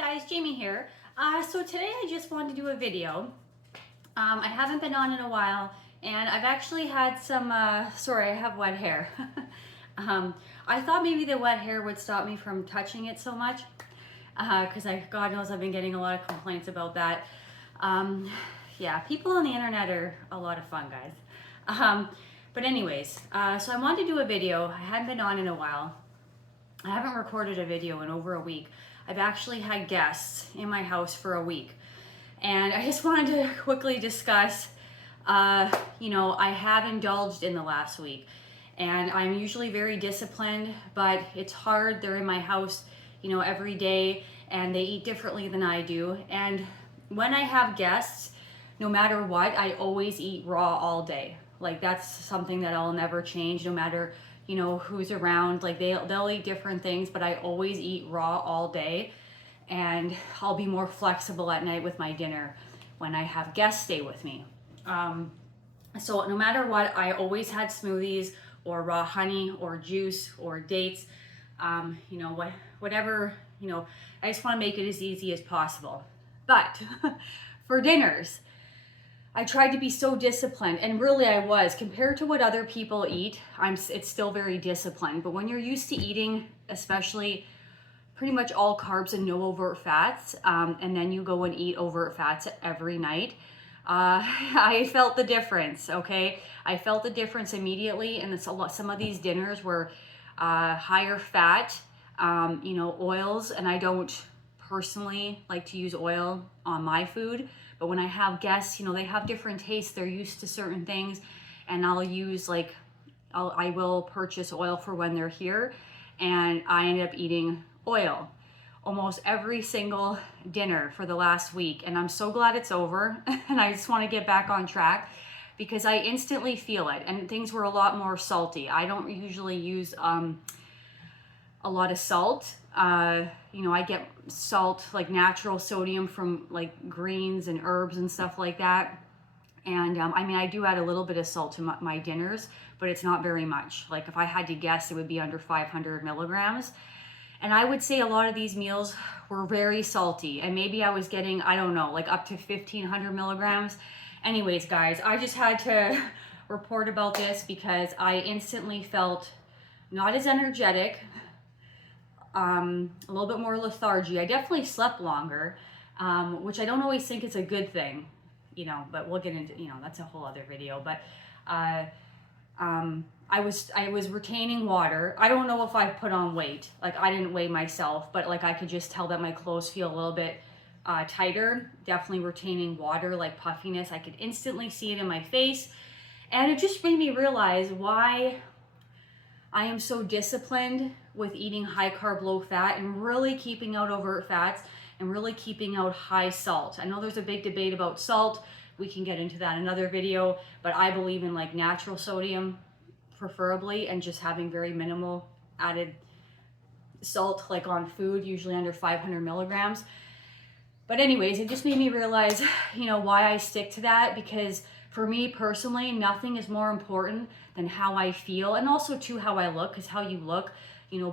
guys, Jamie here. So today I just wanted to do a video. I haven't been on in a while, and I've actually had some, sorry, I have wet hair. I thought maybe the wet hair would stop me from touching it so much, because God knows I've been getting a lot of complaints about that. Yeah, people on the internet are a lot of fun, guys. But anyways, so I wanted to do a video. I hadn't been on in a while. I haven't recorded a video in over a week. I've actually had guests in my house for a week. And I just wanted to quickly discuss, I have indulged in the last week. And I'm usually very disciplined, but it's hard. They're in my house, every day, and they eat differently than I do. And when I have guests, no matter what, I always eat raw all day. Like, that's something that I'll never change, no matter who's around. Like, they'll eat different things, but I always eat raw all day. And I'll be more flexible at night with my dinner when I have guests stay with me. So no matter what, I always had smoothies or raw honey or juice or dates, whatever, I just want to make it as easy as possible. But for dinners, I tried to be so disciplined, and really I was. Compared to what other people eat, it's still very disciplined. But when you're used to eating, especially pretty much all carbs and no overt fats, and then you go and eat overt fats every night, I felt the difference, okay? I felt the difference immediately, and some of these dinners were higher fat, oils, and I don't personally like to use oil on my food. But when I have guests, they have different tastes. They're used to certain things, and I'll use I will purchase oil for when they're here, and I end up eating oil almost every single dinner for the last week. And I'm so glad it's over, and I just want to get back on track because I instantly feel it. And things were a lot more salty. I don't usually use a lot of salt. I get salt, like natural sodium from like greens and herbs and stuff like that. And I do add a little bit of salt to my dinners, but it's not very much. Like, if I had to guess, it would be under 500 milligrams. And I would say a lot of these meals were very salty, and maybe I was getting, I don't know, like up to 1500 milligrams. Anyways, guys, I just had to report about this because I instantly felt not as energetic, a little bit more lethargy. I definitely slept longer, which I don't always think is a good thing, but we'll get into, that's a whole other video. But I was retaining water. I don't know if I put on weight. Like, I didn't weigh myself, but like I could just tell that my clothes feel a little bit tighter. Definitely retaining water, like puffiness. I could instantly see it in my face. And it just made me realize why I am so disciplined with eating high carb, low fat, and really keeping out overt fats and really keeping out high salt. I know there's a big debate about salt. We can get into that in another video, but I believe in like natural sodium preferably, and just having very minimal added salt, like on food, usually under 500 milligrams. But anyways, it just made me realize, why I stick to that, because for me personally, nothing is more important than how I feel, and also too how I look, because how you look,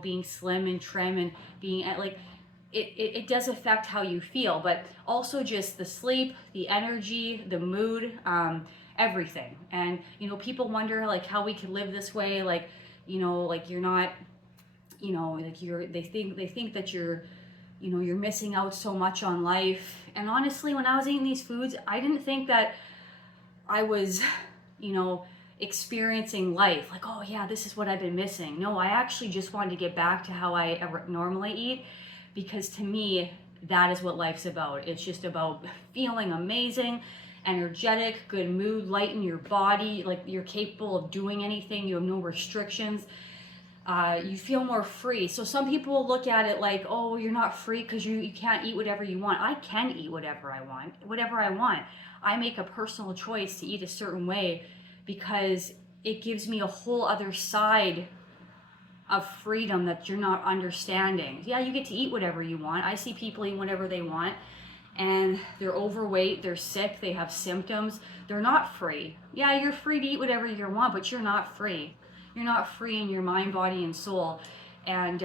being slim and trim and being like, it does affect how you feel, but also just the sleep, the energy, the mood, everything. And people wonder like how we can live this way, like like you're not, like they think that you're missing out so much on life. And honestly, when I was eating these foods, I didn't think that I was experiencing life, like, oh yeah, this is what I've been missing. No, I actually just wanted to get back to how I normally eat, because to me, that is what life's about. It's just about feeling amazing, energetic, good mood, light in your body, like you're capable of doing anything, you have no restrictions, you feel more free. So some people look at it like, oh, you're not free because you can't eat whatever you want. I can eat whatever I want. I make a personal choice to eat a certain way because it gives me a whole other side of freedom that you're not understanding. Yeah, you get to eat whatever you want. I see people eat whatever they want, and they're overweight, they're sick, they have symptoms. They're not free. Yeah, you're free to eat whatever you want, but you're not free. You're not free in your mind, body, and soul. And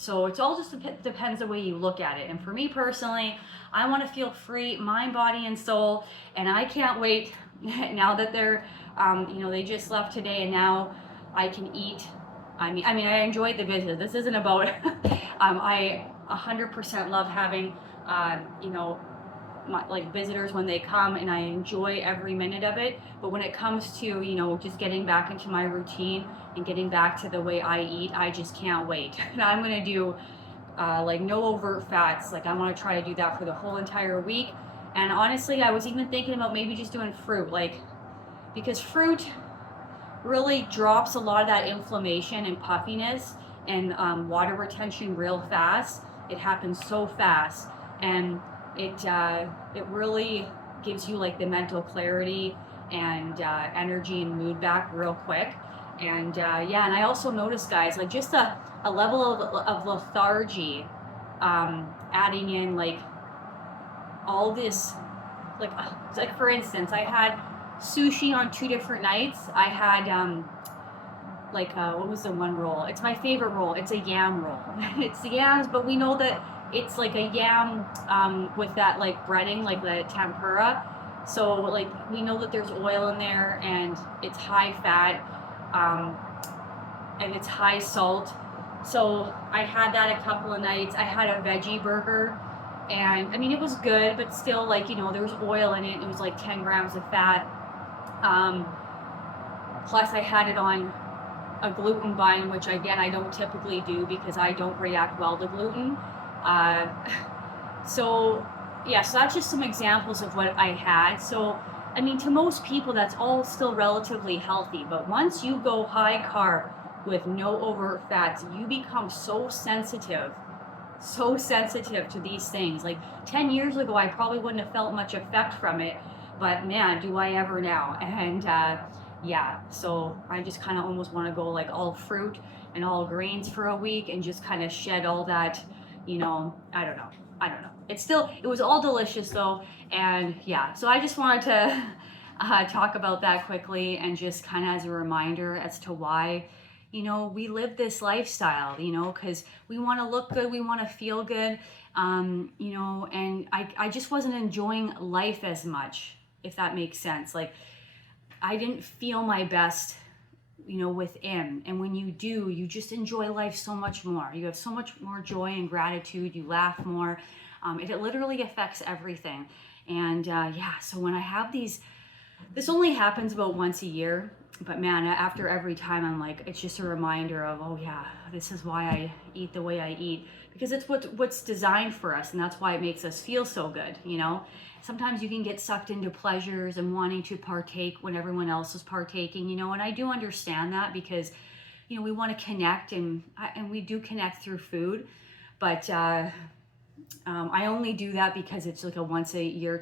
So it's all just depends the way you look at it. And for me personally, I want to feel free, mind, body, and soul. And I can't wait now that they're, they just left today, and now I can eat. I mean, I enjoyed the visit. This isn't about. I 100% love having, like visitors when they come, and I enjoy every minute of it. But when it comes to just getting back into my routine and getting back to the way I eat, I just can't wait. And I'm gonna do like no overt fats. Like I want to try to do that for the whole entire week. And honestly, I was even thinking about maybe just doing fruit, because fruit really drops a lot of that inflammation and puffiness and water retention real fast. It happens so fast, and it really gives you like the mental clarity and energy and mood back real quick. And and I also noticed, guys, like just a level of lethargy, adding in like all this, like for instance, I had sushi on 2 different nights. I had what was the one roll? It's my favorite roll. It's a yam roll. It's yams, but we know that it's like a yam with that like breading, like the tempura. So like we know that there's oil in there, and it's high fat, and it's high salt. So I had that a couple of nights. I had a veggie burger, and I mean it was good, but still like there was oil in it. It was like 10 grams of fat. Plus I had it on a gluten bun, which again I don't typically do because I don't react well to gluten. So that's just some examples of what I had. So I mean, to most people that's all still relatively healthy, but once you go high carb with no overt fats, you become so sensitive to these things. Like 10 years ago I probably wouldn't have felt much effect from it, but man, do I ever now. And so I just kind of almost want to go like all fruit and all grains for a week and just kind of shed all that, I don't know. It was all delicious though. And so I just wanted to talk about that quickly, and just kind of as a reminder as to why, we live this lifestyle, because we want to look good, we want to feel good, and I just wasn't enjoying life as much, if that makes sense. Like I didn't feel my best, within. And when you do, you just enjoy life so much more. You have so much more joy and gratitude. You laugh more. It literally affects everything. And so when I have this only happens about once a year, but man, after every time I'm like, it's just a reminder of, oh yeah, this is why I eat the way I eat, because it's what's designed for us, and that's why it makes us feel so good. Sometimes you can get sucked into pleasures and wanting to partake when everyone else is partaking, and I do understand that, because we want to connect, and we do connect through food, but I only do that because it's like a once a year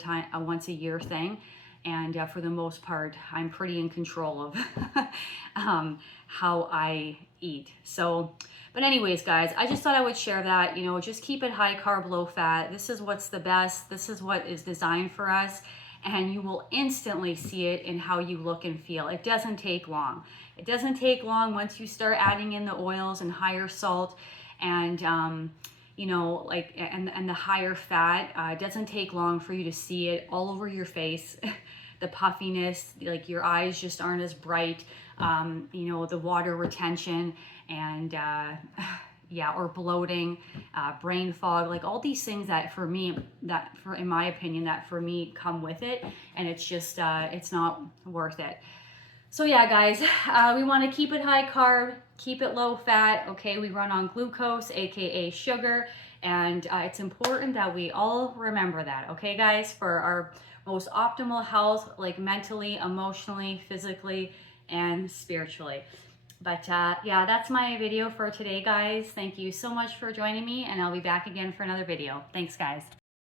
thing. And for the most part, I'm pretty in control of how I eat. So, but anyways, guys, I just thought I would share that, just keep it high carb, low fat. This is what's the best. This is what is designed for us. And you will instantly see it in how you look and feel. It doesn't take long. It doesn't take long once you start adding in the oils and higher salt and, and the higher fat. It doesn't take long for you to see it all over your face. The puffiness, like your eyes just aren't as bright, the water retention, and or bloating, brain fog, like all these things that in my opinion, that for me come with it, and it's just it's not worth it. So guys, we want to keep it high carb, keep it low fat. Okay, we run on glucose, aka sugar, and it's important that we all remember that. Okay, guys, for our most optimal health, like mentally, emotionally, physically, and spiritually. But that's my video for today, guys. Thank you so much for joining me, and I'll be back again for another video. Thanks, guys.